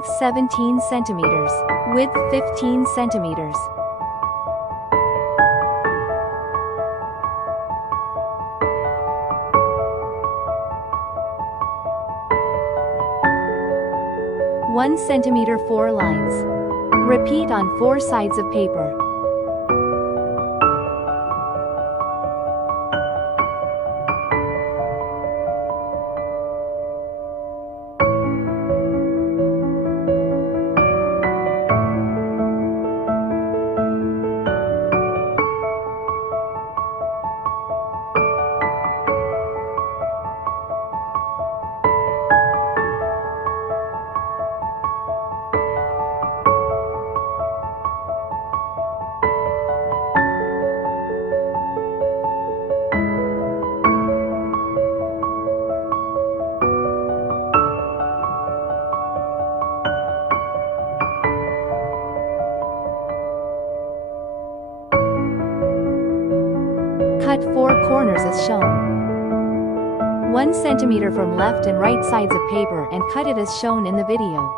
Length 17 centimeters. Width 15 centimeters. One centimeter 4 lines. Repeat on 4 sides of paper. Cut 4 corners as shown. 1 centimeter from left and right sides of paper and cut it as shown in the video.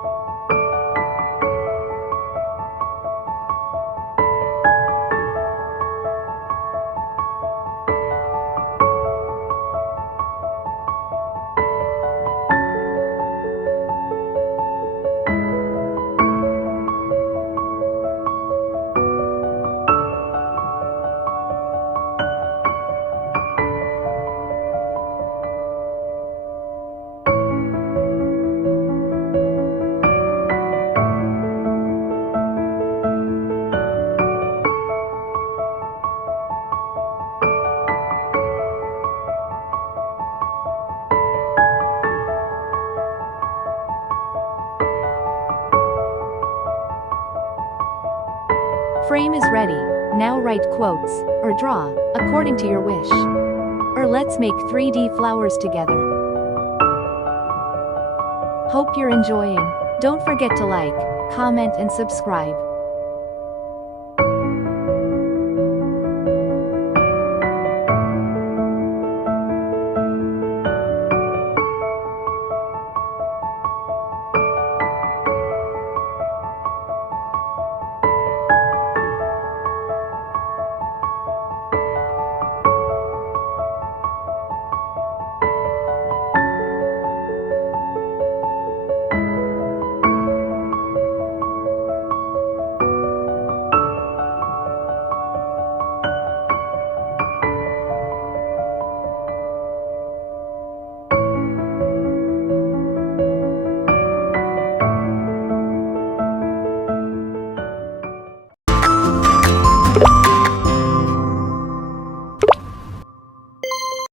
Frame is ready. Now write quotes, or draw, according to your wish. Or let's make 3D flowers together. Hope you're enjoying. Don't forget to like, comment and subscribe.